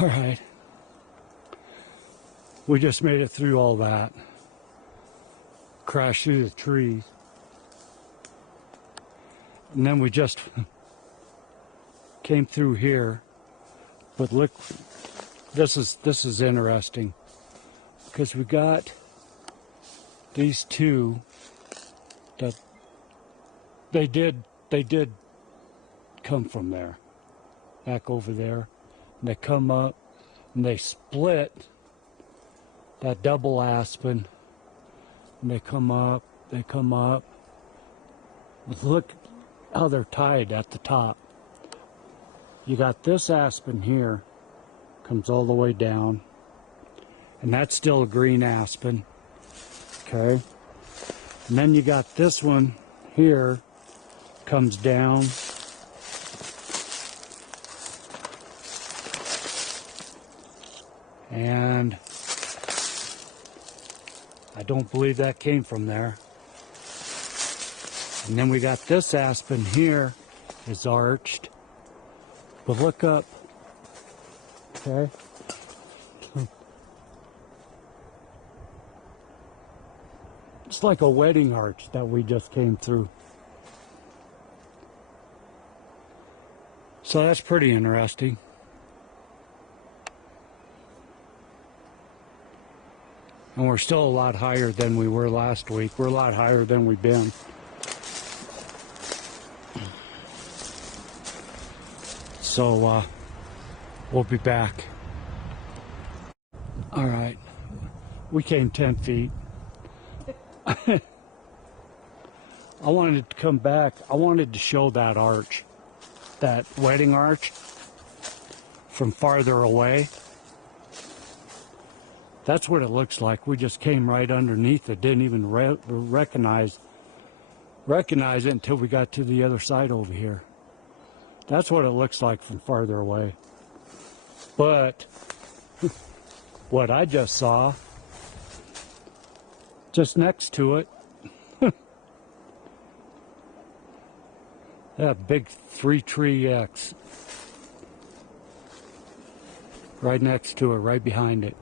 All right. We just made it through all that. Crashed through the trees. And then we just came through here. But look, this is interesting. Because we got these two that they did come from there. Back over there. And they come up and they split that double aspen, and they come up. But look how they're tied at the top. You got this aspen here, comes all the way down, and that's still a green aspen, okay? And then you got this one here, comes down, and I don't believe that came from there. And then we got this aspen here is arched. But look up, okay? It's like a wedding arch that we just came through. So that's pretty interesting. And we're still a lot higher than we were last week. We're a lot higher than we've been. So we'll be back. All right, we came 10 feet. I wanted to come back. I wanted to show that arch, that wedding arch from farther away. That's what it looks like. We just came right underneath it. Didn't even recognize it until we got to the other side over here. That's what it looks like from farther away. But what I just saw, just next to it, that big 3-tree X right next to it, right behind it.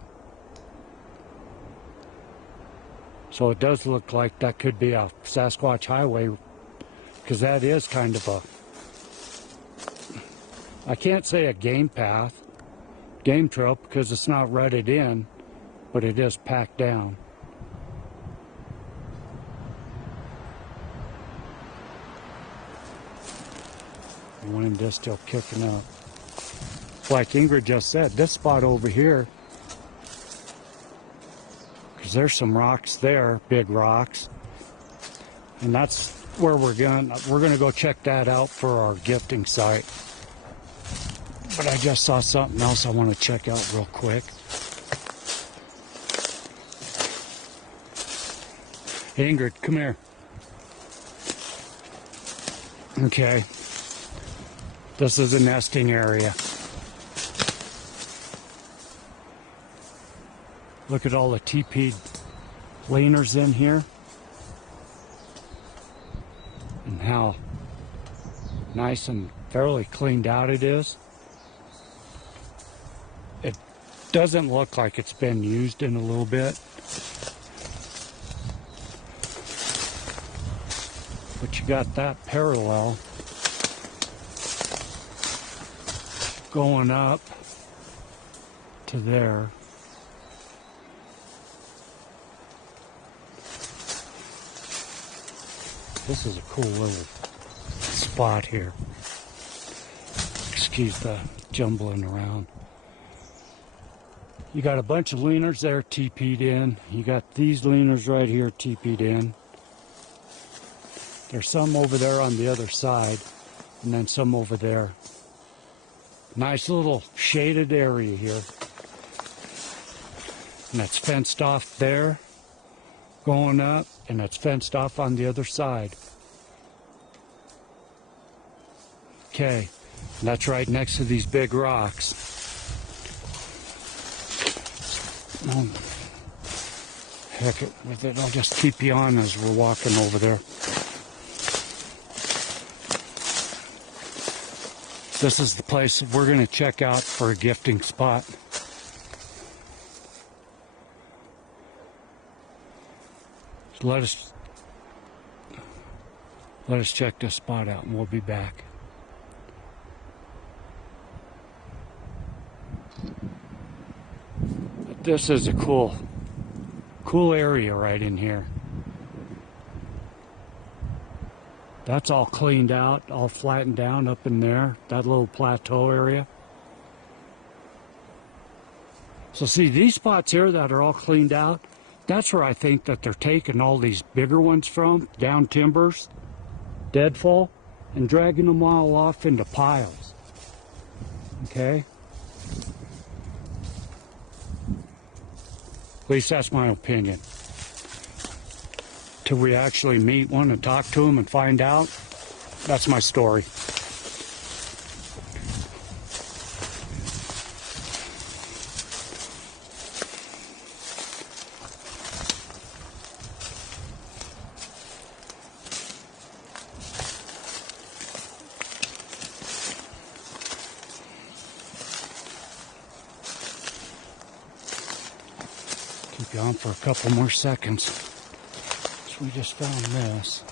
So it does look like that could be a Sasquatch highway, because that is kind of a, I can't say a game path, game trail, because it's not rutted in, but it is packed down. The wind is still kicking up. Like Ingrid just said, this spot over here, because there's some rocks there, big rocks, and that's where we're gonna go check that out for our gifting site. But I just saw something else I want to check out real quick. Hey Ingrid, come here. Okay, this is a nesting area. Look at all the TP'd leaners in here. And how nice and fairly cleaned out it is. It doesn't look like it's been used in a little bit. But you got that parallel going up to there. This is a cool little spot here. Excuse the jumbling around. You got a bunch of leaners there TP'd in. You got these leaners right here TP'd in. There's some over there on the other side, and then some over there. Nice little shaded area here. And that's fenced off there, going up, and it's fenced off on the other side. Okay, and that's right next to these big rocks. Heck it with it, I'll just keep you on as we're walking over there. This is the place we're going to check out for a gifting spot. So let us check this spot out and we'll be back. But this is a cool area right in here. That's all cleaned out, all flattened down up in there, that little plateau area. So see, these spots here that are all cleaned out, that's where I think that they're taking all these bigger ones from, down timbers, deadfall, and dragging them all off into piles. Okay? At least that's my opinion. Till we actually meet one and talk to them and find out, that's my story. Keep you on for a couple more seconds. We just found this.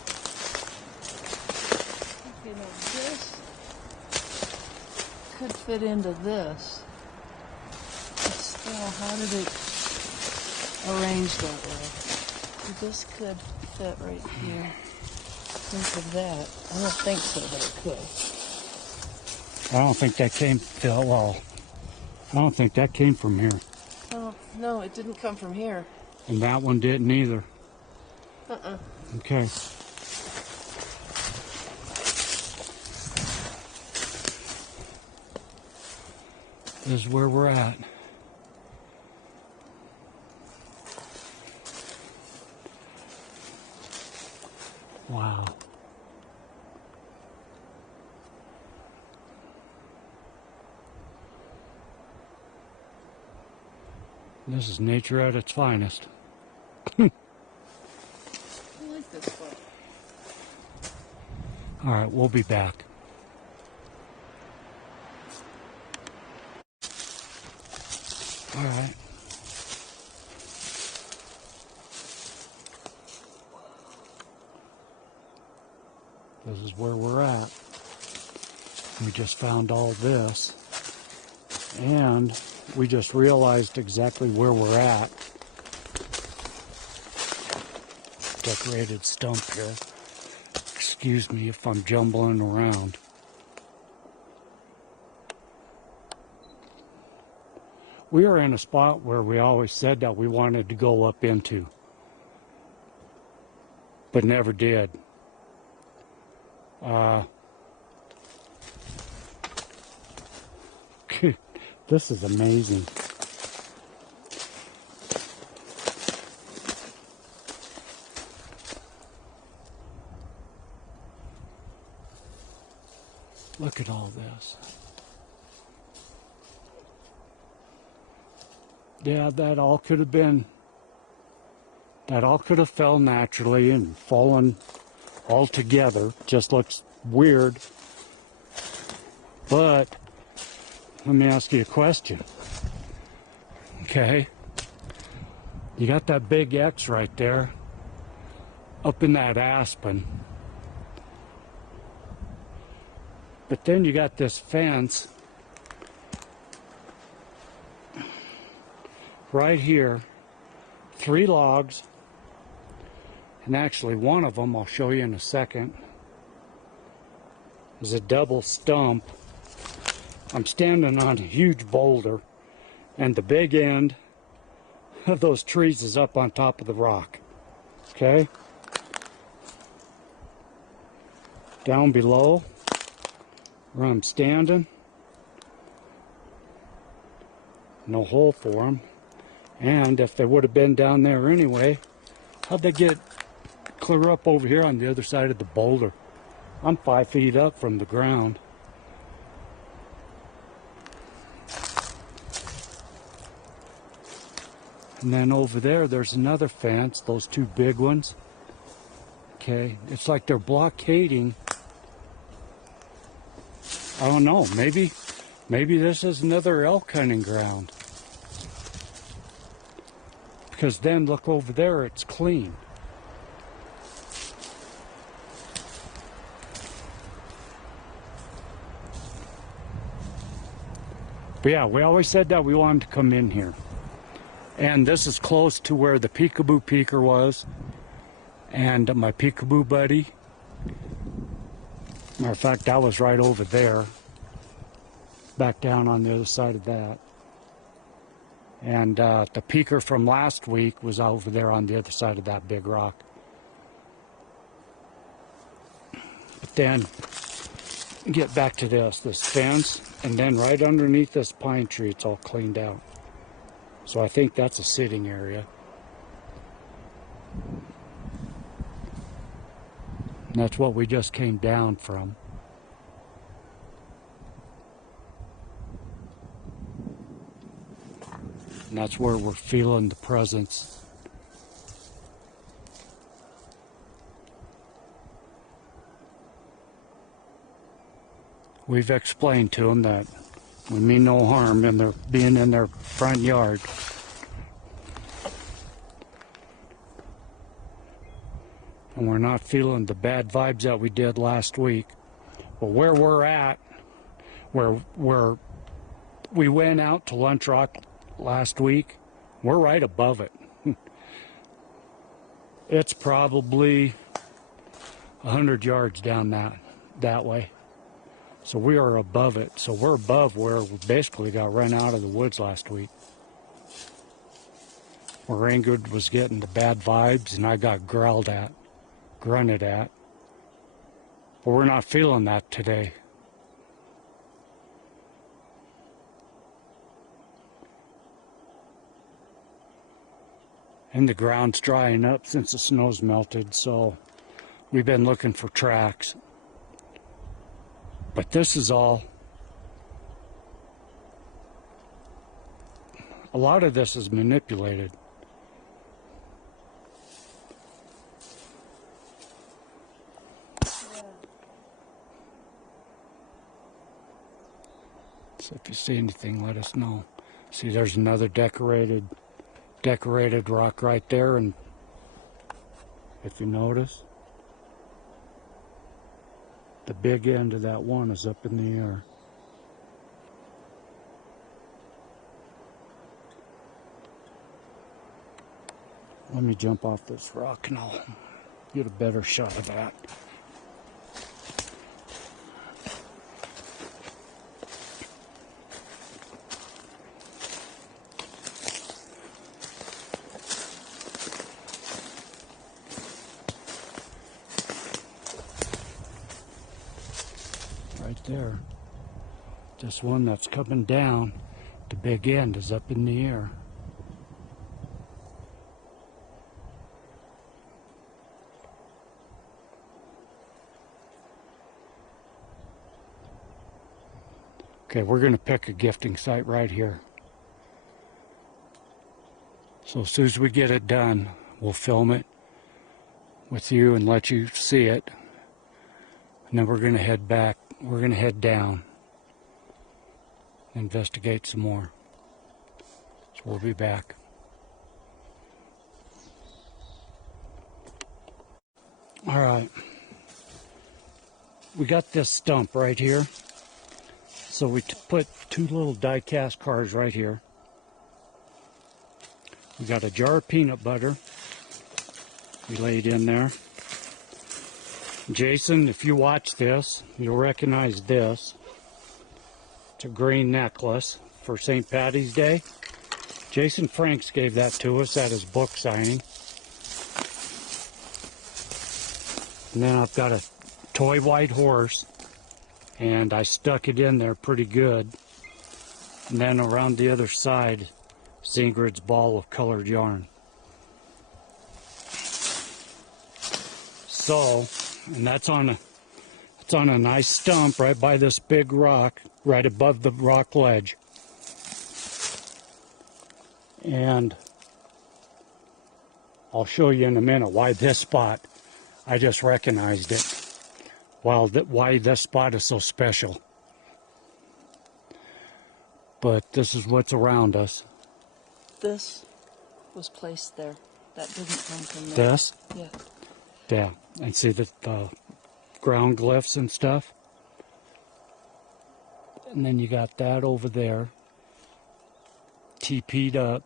You know, this could fit into this. But still, how did it arrange that way? This could fit right here into that. I don't think so, but it could. I don't think that came, well, I don't think that came from here. Oh, no, it didn't come from here. And that one didn't either. Okay. This is where we're at. Wow. This is nature at its finest. All right, we'll be back. All right. This is where we're at. We just found all this, and we just realized exactly where we're at. Decorated stump here. Excuse me if I'm jumbling around. We are in a spot where we always said that we wanted to go up into, but never did. This is amazing. Look at all this. Yeah, that all could have fell naturally and fallen all together. Just looks weird. But let me ask you a question. Okay? You got that big X right there up in that aspen. But then you got this fence right here, 3 logs, and actually one of them, I'll show you in a second, is a double stump. I'm standing on a huge boulder, and the big end of those trees is up on top of the rock. Okay? Down below, where I'm standing, no hole for them. And if they would have been down there anyway, how'd they get clear up over here on the other side of the boulder? I'm 5 feet up from the ground. And then over there, there's another fence, those 2 big ones. Okay, it's like they're blockading I don't know. Maybe this is another elk hunting ground. Because then look over there, it's clean. But yeah, we always said that we wanted to come in here. And this is close to where the peekaboo peeker was. And my peekaboo buddy. Matter of fact, that was right over there. Back down on the other side of that. And the peeker from last week was over there on the other side of that big rock. But then, get back to this fence, and then right underneath this pine tree, it's all cleaned out. So I think that's a sitting area. And that's what we just came down from. And that's where we're feeling the presence. We've explained to them that we mean no harm in their being in their front yard. And we're not feeling the bad vibes that we did last week. But where we're at, where we went out to Lunch Rock last week, we're right above it. It's probably 100 yards down that way. So we are above it. So we're above where we basically got run out of the woods last week. Where Ingrid was getting the bad vibes and I got grunted at. But we're not feeling that today. And the ground's drying up since the snow's melted, so we've been looking for tracks. But this is all, a lot of this is manipulated. So if you see anything, let us know. See, there's another decorated rock right there, and if you notice, the big end of that one is up in the air. Let me jump off this rock and I'll get a better shot of that. Right there. This one that's coming down, the big end is up in the air. Okay, we're going to pick a gifting site right here. So as soon as we get it done, we'll film it with you and let you see it. And then we're going to head back. We're going to head down, investigate some more. So we'll be back. All right. We got this stump right here. So we put two little die-cast cars right here. We got a jar of peanut butter we laid in there. Jason, if you watch this, you'll recognize this. It's a green necklace for St. Patty's Day. Jason Franks gave that to us at his book signing. And then I've got a toy white horse, and I stuck it in there pretty good. And then around the other side is Ingrid's ball of colored yarn. So, and that's on a nice stump right by this big rock, right above the rock ledge. And I'll show you in a minute why this spot, I just recognized it. Why this spot is so special. but this is what's around us. This was placed there. That didn't come from there. This? Yeah. Yeah. And see the ground glyphs and stuff? And then you got that over there, TP'd up.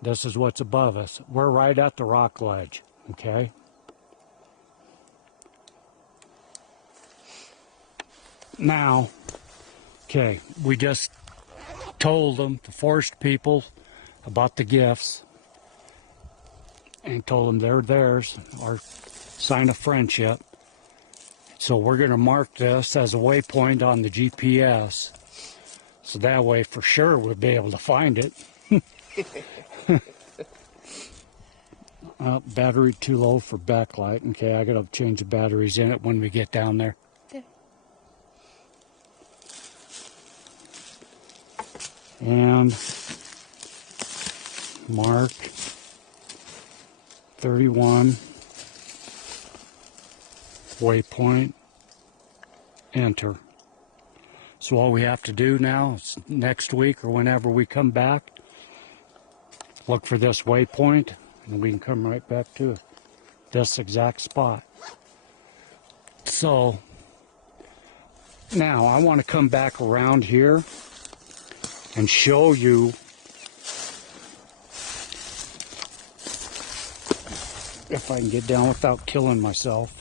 This is what's above us. We're right at the rock ledge, okay? Now, okay, we just told them, the forest people, about the gifts, and told them they're theirs, our sign of friendship. So we're going to mark this as a waypoint on the GPS, so that way for sure we'll be able to find it. Battery too low for backlight. Okay, I gotta change the batteries in it when we get down there. Okay. And mark 31 waypoint, enter. So all we have to do now is next week or whenever we come back, look for this waypoint, and we can come right back to this exact spot. So now I want to come back around here and show you if I can get down without killing myself.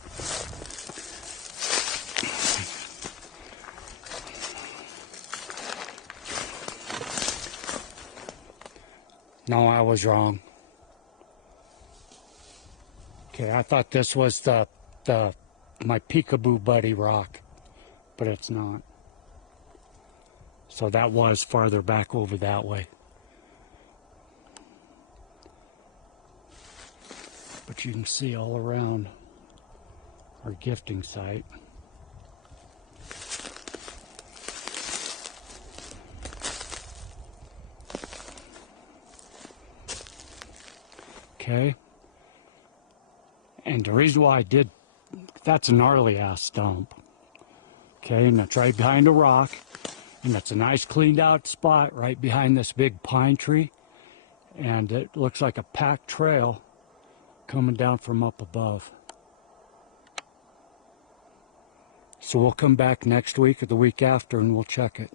No, I was wrong. Okay, I thought this was my peekaboo buddy rock, but it's not. So that was farther back over that way. But you can see all around our gifting site. Okay. And the reason why I did, that's a gnarly ass stump. Okay, and that's right behind a rock. And that's a nice cleaned out spot right behind this big pine tree. And it looks like a packed trail coming down from up above. So we'll come back next week or the week after and we'll check it.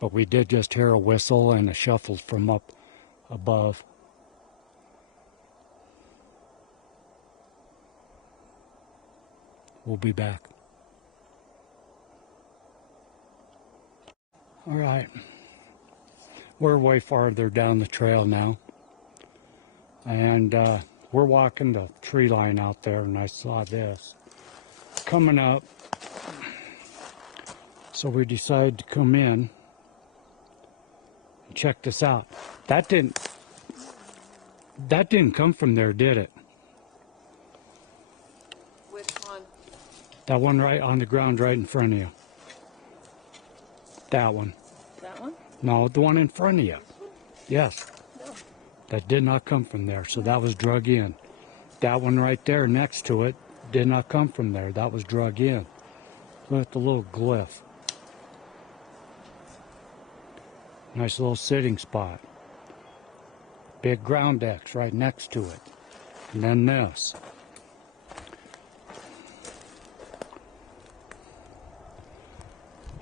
But we did just hear a whistle and a shuffle from up above. We'll be back. All right. We're way farther down the trail now. And we're walking the tree line out there, and I saw this coming up. So we decided to come in and check this out. That didn't come from there, did it? Which one? That one right on the ground right in front of you. That one. That one? No, the one in front of you. Yes. No. That did not come from there, so that was drug in. That one right there next to it did not come from there. That was drug in. Look at the little glyph. Nice little sitting spot. Big ground X right next to it. And then this.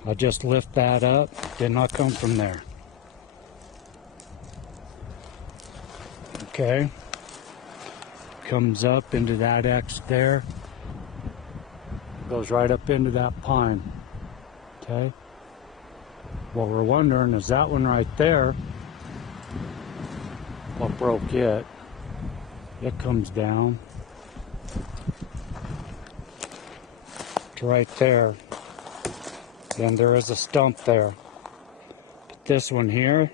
I'll just lift that up. Did not come from there. Okay. Comes up into that X there. Goes right up into that pine. Okay. What we're wondering is that one right there, what broke it? It comes down to right there. Then there is a stump there. But this one here,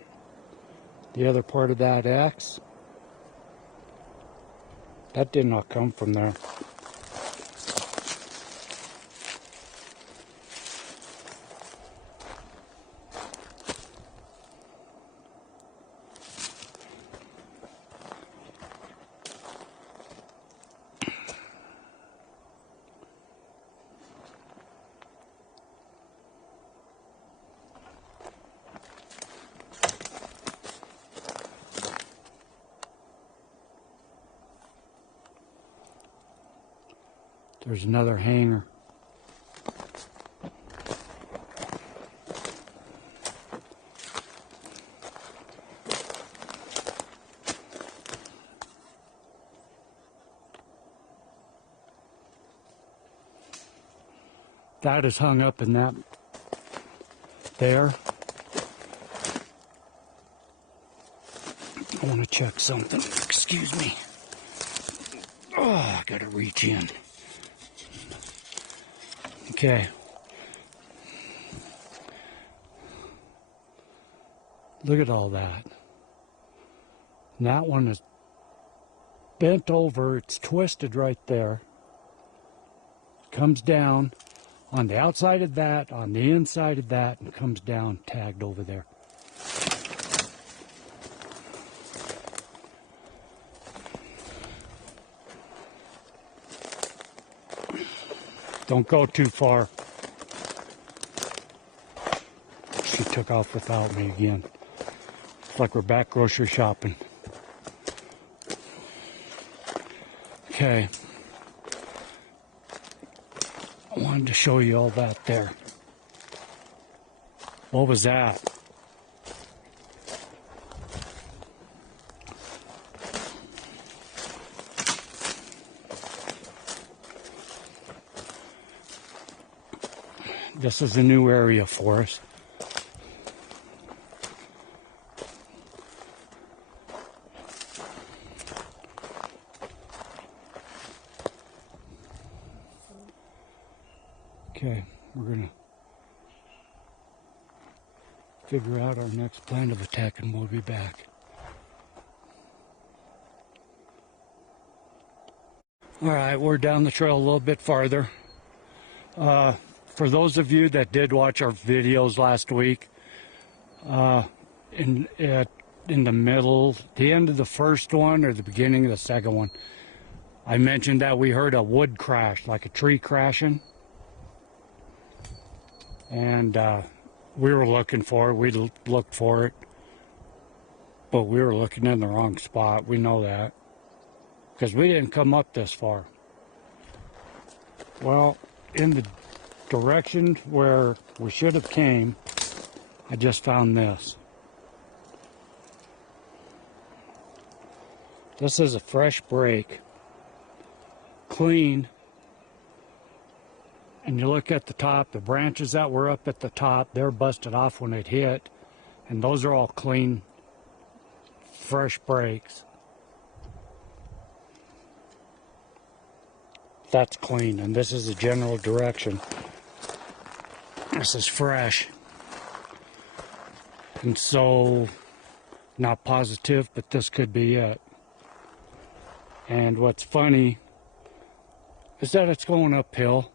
the other part of that X, that did not come from there. There's another hanger. That is hung up in that there. I want to check something. Excuse me. Oh, I gotta reach in. Okay. Look at all that. And that one is bent over. It's twisted right there. Comes down on the outside of that, on the inside of that, and comes down tagged over there. Don't go too far. She took off without me again. It's like we're back grocery shopping. Okay. I wanted to show you all that there. What was that? This is a new area for us. Okay, we're gonna figure out our next plan of attack and we'll be back. All right, we're down the trail a little bit farther. For those of you that did watch our videos last week, in the middle, the end of the first one or the beginning of the second one, I mentioned that we heard a wood crash, like a tree crashing. And we were looking for it. We looked for it. But we were looking in the wrong spot. We know that. Because we didn't come up this far. Well, in the direction where we should have came, I just found this. This is a fresh break. Clean. And you look at the top, the branches that were up at the top, they're busted off when it hit. And those are all clean, fresh breaks. That's clean, and this is the general direction. This is fresh. And so, not positive, but this could be it. And what's funny is that it's going uphill.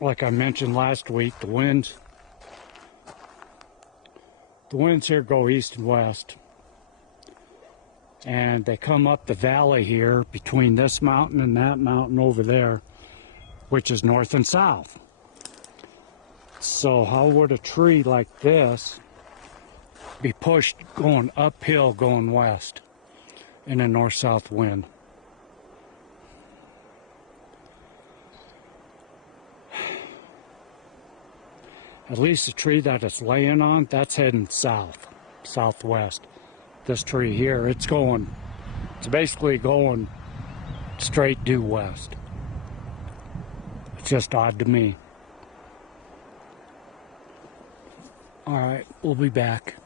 Like I mentioned last week, the winds here go east and west. And they come up the valley here between this mountain and that mountain over there, which is north and south. So how would a tree like this be pushed going uphill going west in a north-south wind? At least the tree that it's laying on, that's heading south, southwest. This tree here, it's basically going straight due west. It's just odd to me. All right, we'll be back.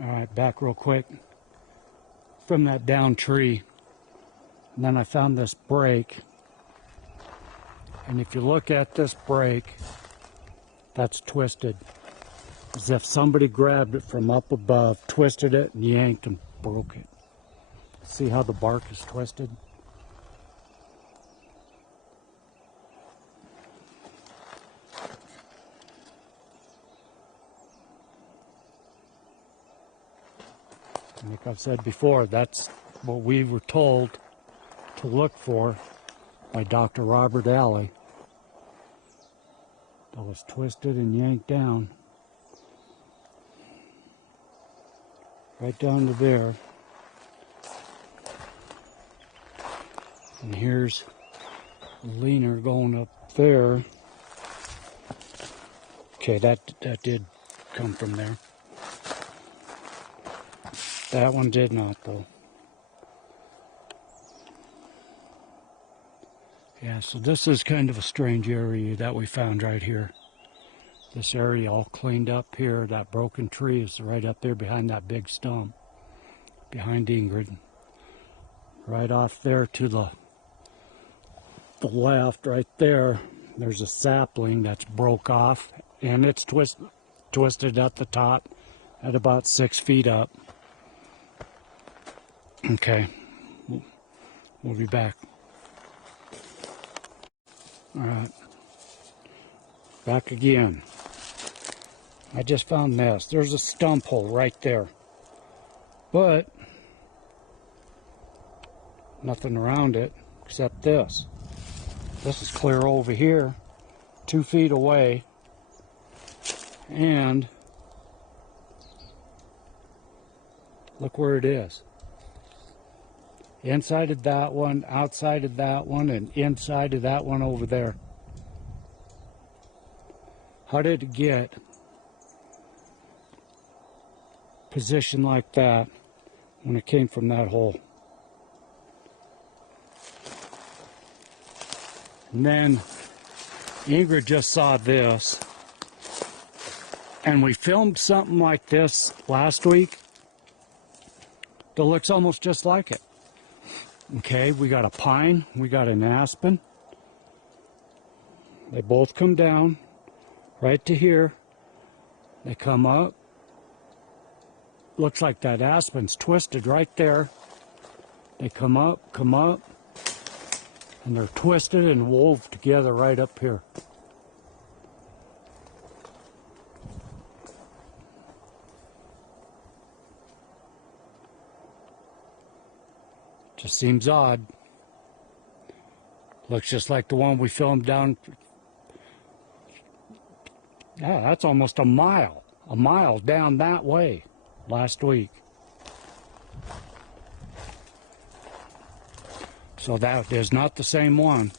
All right, back real quick from that down tree. And then I found this break. And if you look at this break, that's twisted. As if somebody grabbed it from up above, twisted it, and yanked and broke it. See how the bark is twisted? Like I've said before, that's what we were told to look for by Dr. Robert Alley that was twisted and yanked down. Right down to there. And here's a leaner going up there. Okay, that did come from there. That one did not, though. Yeah, so this is kind of a strange area that we found right here. This area all cleaned up here. That broken tree is right up there behind that big stump. Behind Ingrid. Right off there to the left, right there, there's a sapling that's broke off. And it's twisted at the top at about 6 feet up. Okay, we'll be back. All right, back again. I just found this. There's a stump hole right there, but nothing around it except this. This is clear over here, 2 feet away, and look where it is. Inside of that one, outside of that one, and inside of that one over there. How did it get positioned like that when it came from that hole? And then Ingrid just saw this, and we filmed something like this last week that looks almost just like it. Okay, we got a pine, we got an aspen. They both come down right to here. They come up. Looks like that aspen's twisted right there. They come up, and they're twisted and wove together right up here. Just seems odd. Looks just like the one we filmed down. Yeah, that's almost a mile down that way last week. So that is not the same one,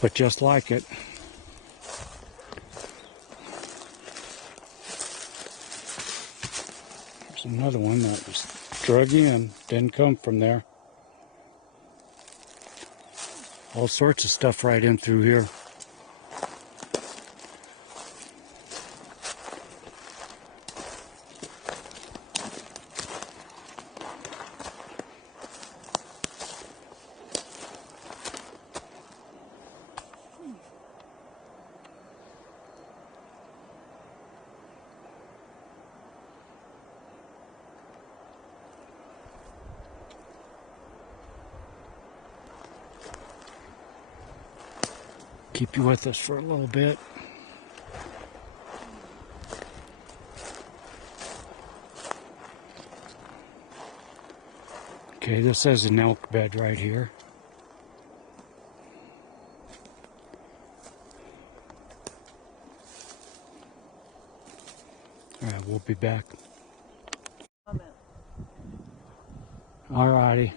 but just like it. There's another one that was drug in, didn't come from there. All sorts of stuff right in through here. Keep you with us for a little bit. Okay, this is an elk bed right here. All right, we'll be back. All righty.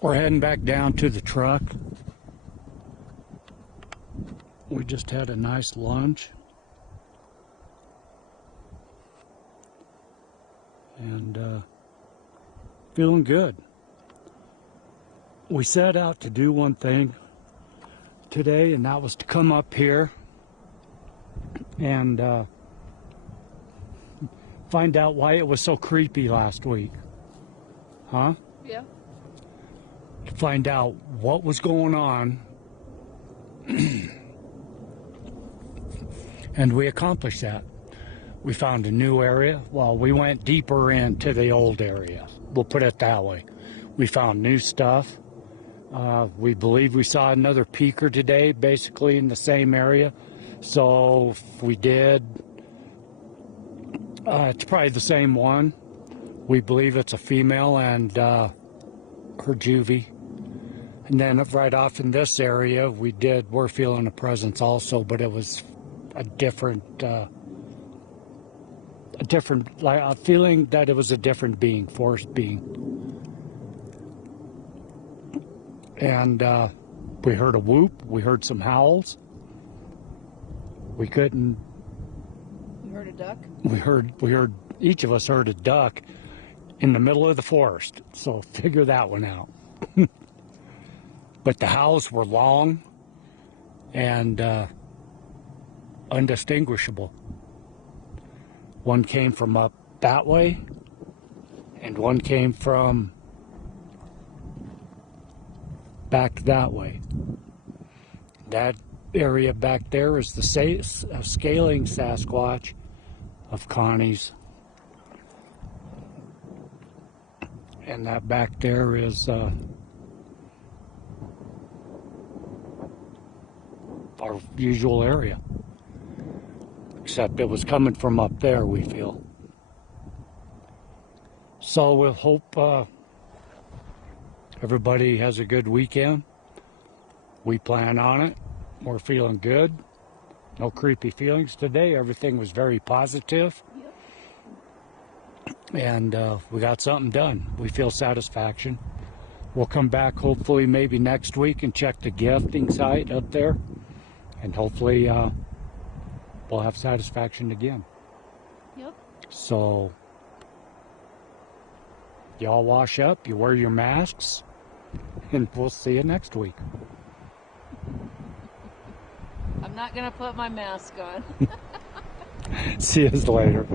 We're heading back down to the truck. We just had a nice lunch. And feeling good. We set out to do one thing today, and that was to come up here and find out why it was so creepy last week. Huh? Yeah. To find out what was going on. And we accomplished that. We found a new area. Well, we went deeper into the old area. We'll put it that way. We found new stuff. We believe we saw another peaker today, basically in the same area. So if we did, it's probably the same one. We believe it's a female, and her juvie. And then right off in this area, we're feeling a presence also, but it was a different, like a feeling that it was a different being, force being. And we heard a whoop, we heard some howls. We couldn't. You heard a duck? We heard, each of us heard a duck in the middle of the forest. So figure that one out. But the howls were long and undistinguishable. One came from up that way, and one came from back that way. That area back there is the scaling Sasquatch of Connie's. And that back there is our usual area, except it was coming from up there, we feel. So we'll hope everybody has a good weekend. We plan on it. We're feeling good. No creepy feelings today. Everything was very positive. Yep. And we got something done. We feel satisfaction. We'll come back hopefully maybe next week and check the gifting site up there. And hopefully we'll have satisfaction again. Yep. So y'all wash up, you wear your masks, and we'll see you next week. I'm not going to put my mask on. See you later.